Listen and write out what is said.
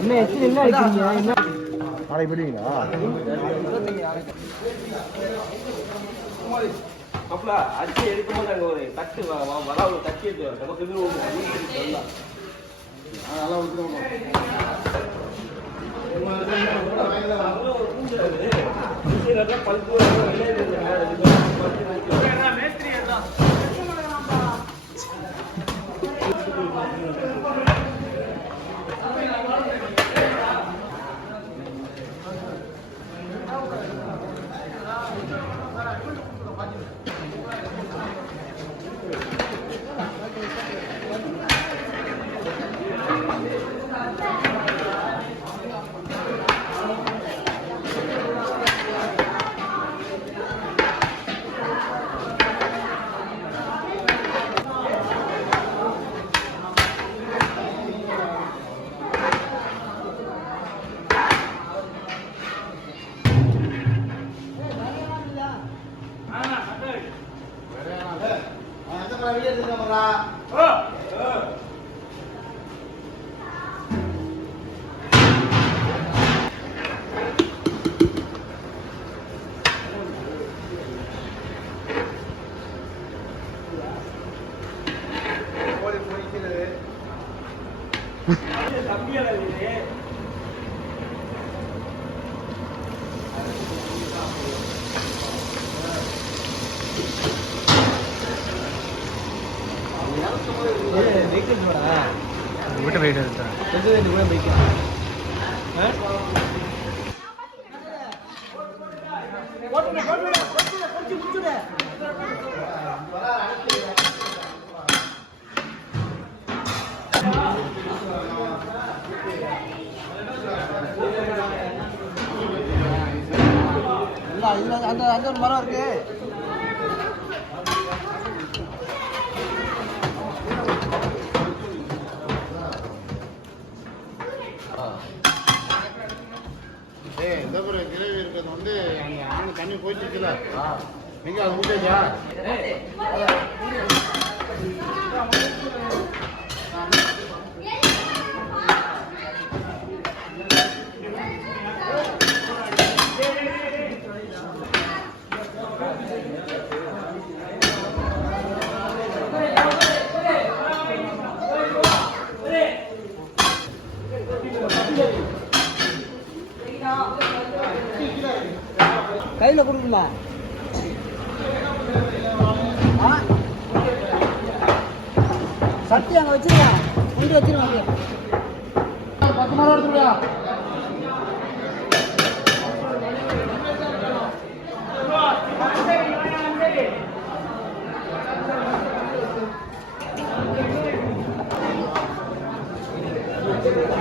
என்ன எத்தனை என்ன அடிக்கிறீங்க என்ன நாளைக்கு போடுவீங்களா அப்பல அடிச்சு எடுக்கும்போது அங்கே ஒரு தட்டு வர ஒரு தட்டி எடுத்து நமக்கு அதெல்லாம் ஊற்றுவோம் வீட்டு வெயிட் எடுத்தேன் பைக் அந்த அந்த ஒரு மரம் இருக்கு இந்த ஒரு கிரேவி இருக்கிறது வந்து அந்த தண்ணி போயிடுச்சுல எங்க அது ஊட்டேஜா கையில் கொடுக்குமா சட்டி அங்கே வச்சிருக்கேன் கொண்டு வச்சிருவாங்க 10 மரம் எடுத்துக்கியா Thank you.